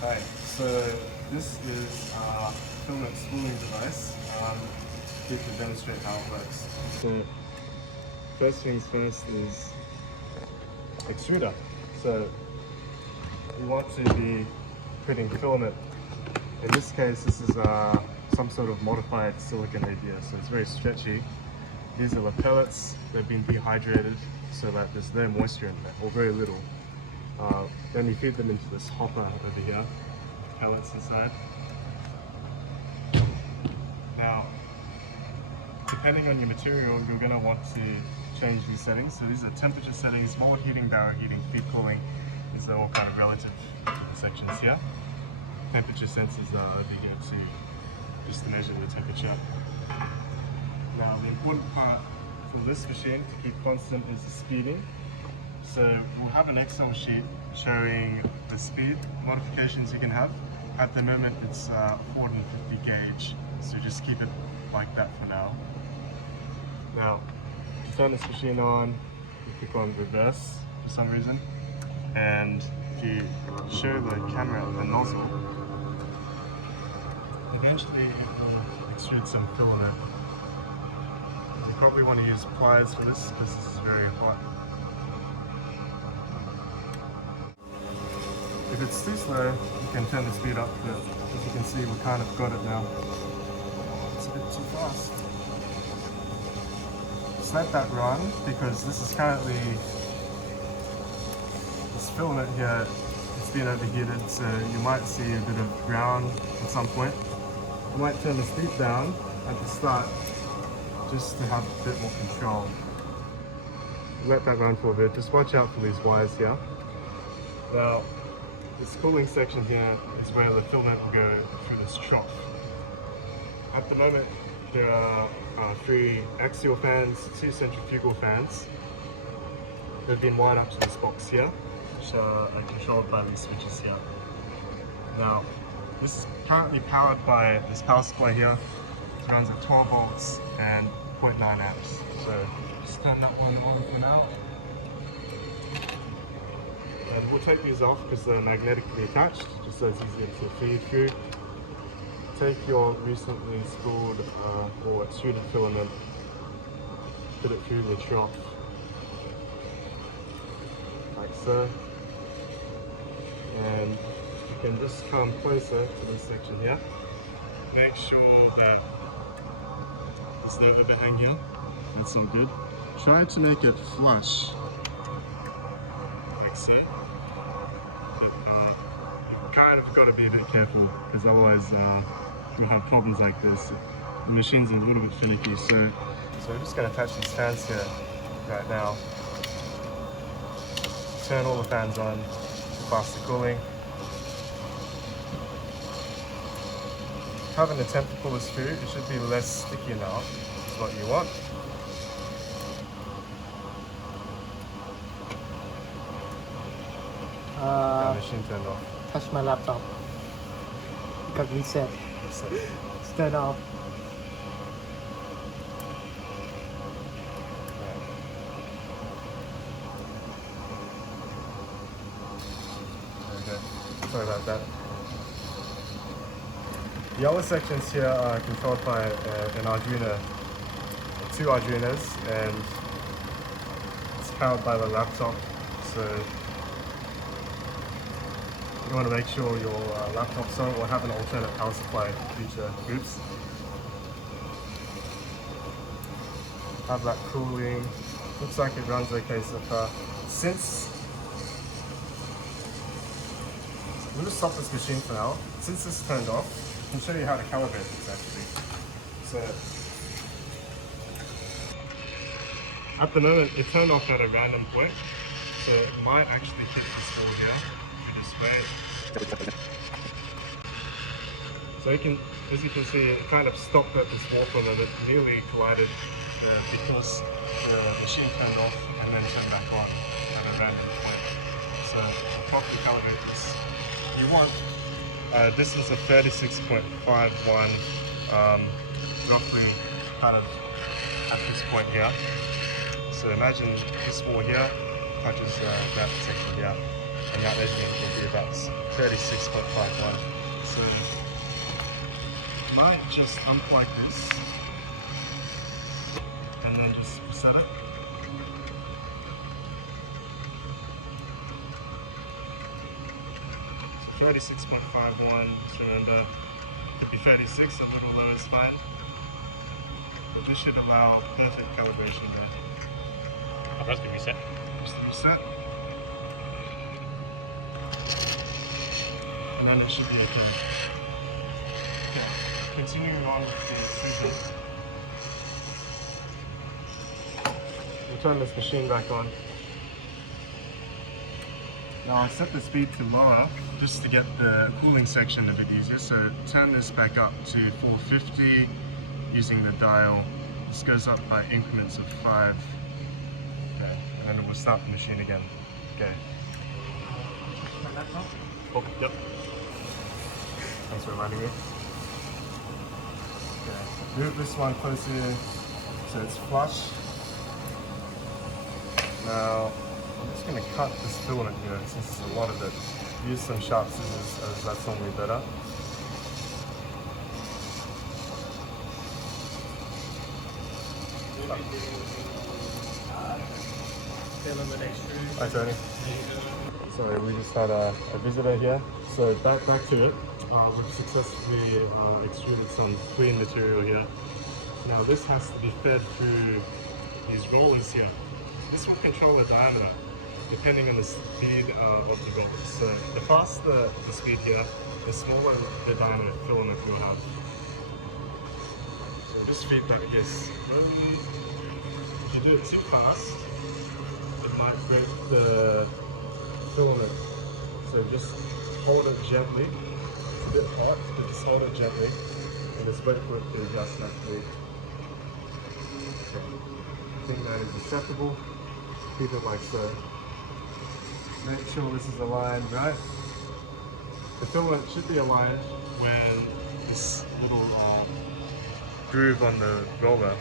Hi, so this is our filament spooling device. We can demonstrate how it works. So first things first is extruder. So we want to be putting filament. In this case, this is some sort of modified silicon ABS, so it's very stretchy. These are the pellets. They've been dehydrated so that there's no moisture in there, or very little. Then you feed them into this hopper over here, pellets inside. Now, depending on your material, you're going to want to change these settings. So these are temperature settings, mold heating, barrel heating, feed cooling. These are all kind of relative sections here. Temperature sensors are over here too, just to measure the temperature. Now, the important part for this machine to keep constant is the speeding. So we'll have an Excel sheet showing the speed modifications you can have. At the moment it's 450 gauge, so just keep it like that for now. Now, to turn this machine on, you click on reverse for some reason, and if you show the camera the nozzle, eventually it will extrude some filament. You probably want to use pliers for this because this is very hot. If it's too slow, you can turn the speed up, but as you can see, we kind of got it now. It's a bit too fast. Just let that run, because this is currently, this filament here, it's been overheated, so you might see a bit of brown at some point. I might turn the speed down at the start, just to have a bit more control. Let that run for a bit, just watch out for these wires here. Now, this cooling section here is where the filament will go through this trough. At the moment, there are 3 axial fans, 2 centrifugal fans. They've been wired up to this box here, which are controlled by these switches here. Now, this is currently powered by this power supply here. It runs at 12 volts and 0.9 amps. So just turn that one on for now. And we'll take these off because they're magnetically attached, just so it's easier to feed through. Take your recently spooled or extruded filament, put it through the trough, like so. And you can just come closer to this section here. Make sure that there's no overhang here. That's all good. Try to make it flush, like so. Kind of got to be a bit careful, because otherwise we'll have problems like this. The machine's a little bit finicky, so we're just going to attach these fans here right now. Turn all the fans on for faster cooling. Having the temp to pull this through, it should be less sticky now. That's what you want. Machine turned off. Touch my laptop. It got reset. It's turned off. Okay. Sorry about that. The other sections here are controlled by an Arduino, 2 Arduinos, and it's powered by the laptop. So you want to make sure your laptop's on or have an alternate power supply for future groups. Have that cooling. Looks like it runs okay so far. We'll just stop this machine for now. Since this is turned off, I can show you how to calibrate this actually. So, at the moment, it turned off at a random point, so it might actually hit this wall here. This way. So as you can see, it kind of stopped at this wall for a moment, nearly collided because the machine turned off and then turned back on at a random point. So to properly calibrate this, you want a distance of 36.51, roughly kind of at this point here. So imagine this wall here touches that section here. And working out measurement will be about 36.51. So might just unplug this and then just reset it. So 36.51, just remember, could be 36, a little low is fine. But this should allow perfect calibration there. Oh, that's good reset. Just reset. And then it should be okay. Okay, continuing on with the extrusion. We'll turn this machine back on. Now I set the speed to lower just to get the cooling section a bit easier. So turn this back up to 450 using the dial. This goes up by increments of 5. Okay, and then we'll start the machine again. Okay. Oh, yep. Thanks for reminding me. Okay. Move this one closer so it's flush. Now, I'm just going to cut this filament here since there's a lot of it. Use some sharp scissors as that's normally better. Hi Tony. Sorry, we just had a visitor here. So back to it. We've successfully extruded some clean material here. Now this has to be fed through these rollers here. This will control the diameter depending on the speed of the rollers. So the faster the speed here, the smaller the diameter filament you'll have. So just feed like this. If you do it too fast, it might break the filament. So just hold it gently. It's a bit hot, but just hold it gently and just wait for it to adjust naturally. Okay. I think that is acceptable. Keep it like so. Make sure this is aligned right. The filament should be aligned when this little groove on the roller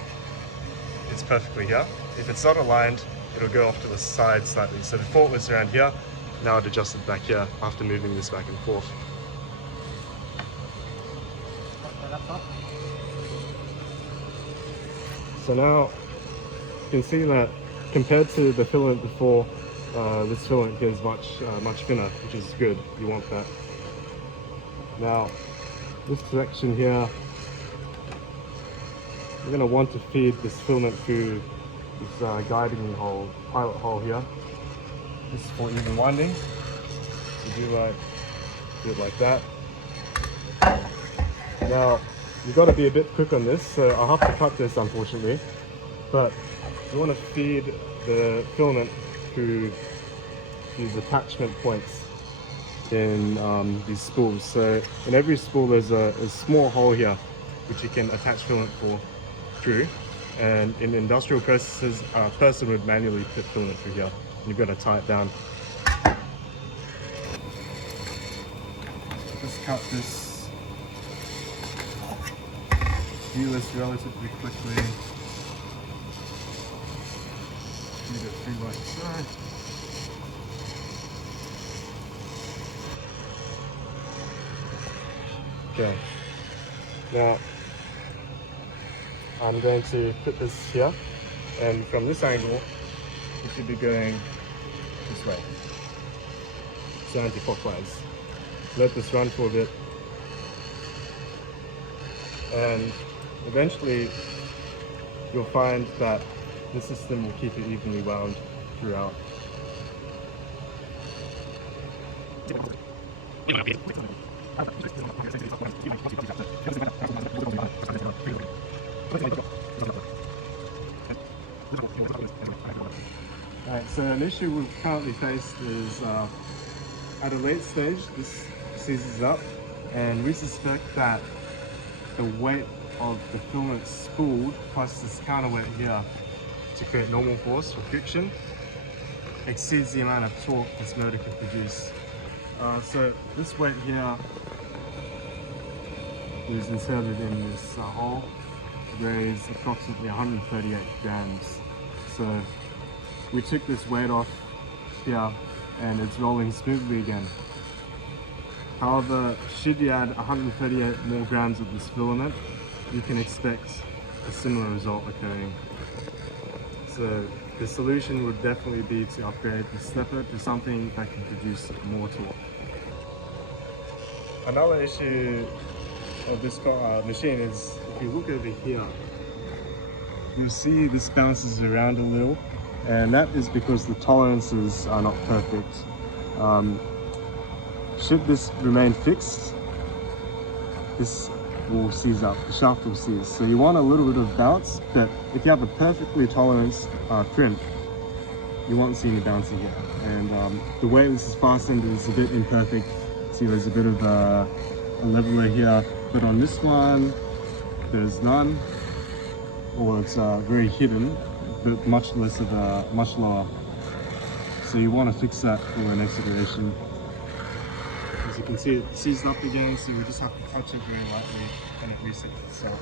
is perfectly here. If it's not aligned, it'll go off to the side slightly. So before it was around here, now it adjusted back here after moving this back and forth. So now you can see that compared to the filament before, this filament here is much thinner, which is good. You want that. Now this section here, we're going to want to feed this filament through this guiding hole, pilot hole here. This is for even winding. So do it like that. Now you've got to be a bit quick on this, so I'll have to cut this unfortunately. But you want to feed the filament through these attachment points in these spools. So in every spool there's a small hole here which you can attach filament through. And in industrial processes, a person would manually put filament through here. You've got to tie it down. Just cut this. Do this relatively quickly. Feed it through like so. Okay. Now I'm going to put this here, and from this angle, it should be going this way, so anti-clockwise. Let this run for a bit, and eventually you'll find that the system will keep it evenly wound throughout. Alright, so an issue we've currently faced is at a late stage this seizes up, and we suspect that the weight of the filament spooled plus this counterweight here to create normal force for friction exceeds the amount of torque this motor can produce. So this weight here is inserted in this hole. It weighs approximately 138 grams. So we took this weight off here and it's rolling smoothly again. However, should you add 138 more grams of this filament, you can expect a similar result occurring. So the solution would definitely be to upgrade the stepper to something that can produce more torque. Another issue of this machine is, if you look over here, you see this bounces around a little, and that is because the tolerances are not perfect. Should this remain fixed, this will seize up, the shaft will seize. So you want a little bit of bounce, but if you have a perfectly toleranced trim, you won't see any bouncing here. And the way this is fastened is a bit imperfect. See, there's a bit of a leveler here, but on this one, there's none, or it's very hidden, but much lower. So you want to fix that for the next iteration. As you can see, it seized up again, so we just have to touch it very lightly and it resets itself.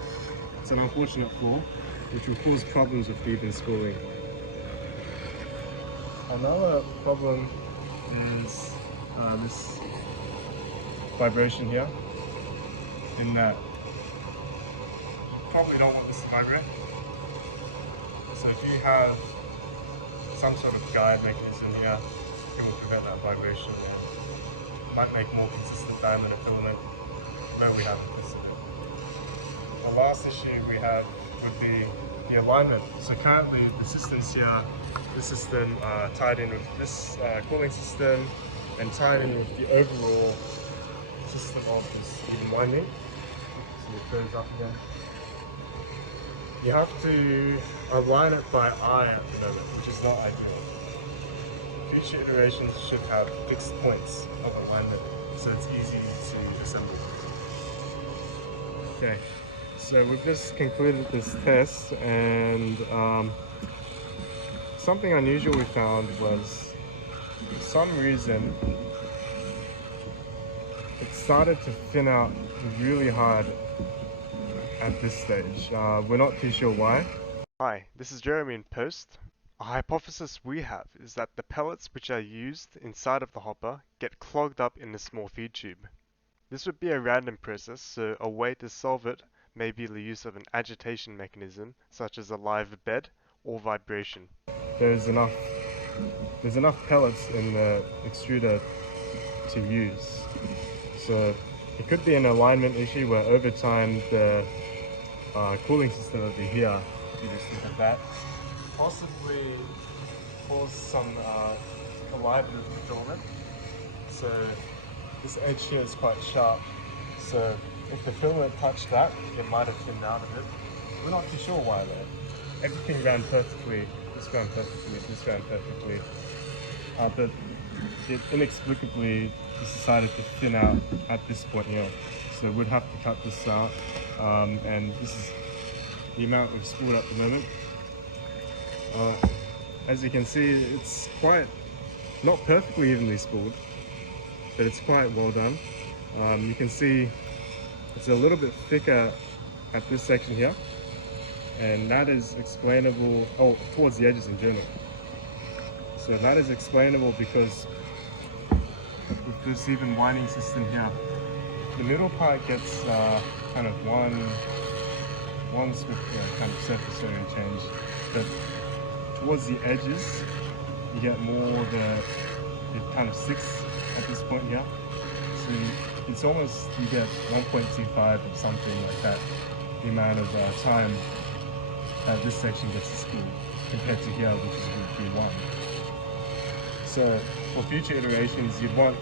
It's an unfortunate flaw, which will cause problems with even spooling. Another problem is this vibration here, in that you probably don't want this to vibrate. So if you have some sort of guide mechanism here, it will prevent that vibration. Might make more consistent diameter filament, though we haven't tested it. The last issue we have would be the alignment. So currently the systems here, this system tied in with this cooling system and tied in with the overall system of this even winding. So it goes up again. You have to align it by eye at the moment, which is not ideal. Future iterations should have fixed points of alignment, so it's easy to assemble. Okay, so we've just concluded this test, and something unusual we found was, for some reason, it started to thin out really hard at this stage. We're not too sure why. Hi, this is Jeremy in Post. A hypothesis we have is that the pellets which are used inside of the hopper get clogged up in the small feed tube. This would be a random process, so a way to solve it may be the use of an agitation mechanism such as a live bed or vibration. There's enough pellets in the extruder to use. So it could be an alignment issue where over time the cooling system over here, if you just look at that, possibly cause some collider filament. So this edge here is quite sharp. So if the filament touched that, it might have thinned out a bit. We're not too sure why though. Everything ran perfectly. This ran perfectly. This ran perfectly. But it inexplicably just decided to thin out at this point here. So we'd have to cut this out. And this is the amount we've spooled at the moment. As you can see, it's quite, not perfectly evenly spooled, but it's quite well done. You can see it's a little bit thicker at this section here, and that is explainable, towards the edges in general. So that is explainable because with this even winding system here, the middle part gets kind of one swift kind of surface area change, but towards the edges you get more it kind of sticks at this point here. So it's almost, you get 1.25 or something like that, the amount of time that this section gets spooled compared to here, which is going to be 1. So for future iterations, you'd want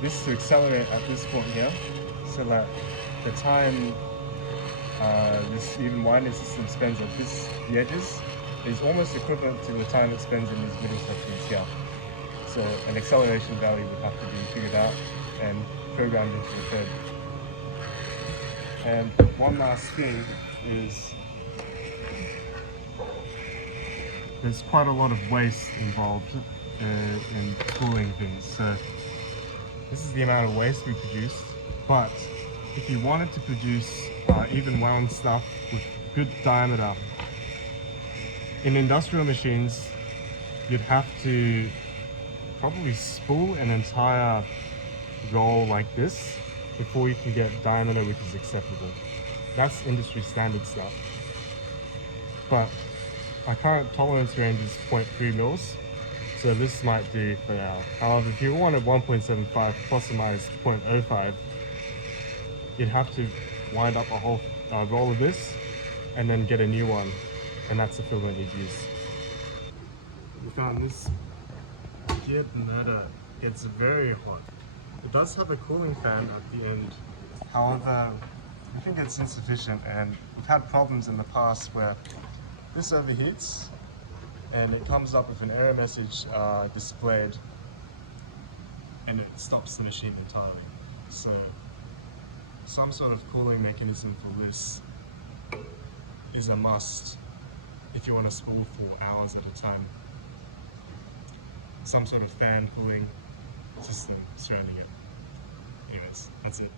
this to accelerate at this point here, so that the time this even winding system spends at the edges is almost equivalent to the time it spends in these middle sections here. So an acceleration value would have to be figured out and programmed into the code. And one last thing is, there's quite a lot of waste involved in cooling things. So this is the amount of waste we produce, but if you wanted to produce even wound stuff with good diameter, in industrial machines, you'd have to probably spool an entire roll like this before you can get diameter which is acceptable. That's industry standard stuff. But our current tolerance range is 0.3 mils, so this might do for now. However, if you wanted 1.75 plus or minus 0.05, you'd have to wind up a whole roll of this and then get a new one, and that's the filament you'd use. We found this gear motor gets very hot. It does have a cooling fan at the end. However, I think it's insufficient, and we've had problems in the past where this overheats and it comes up with an error message displayed and it stops the machine entirely. So some sort of cooling mechanism for this is a must if you want to spool for hours at a time. Some sort of fan cooling system surrounding it. Anyways, that's it.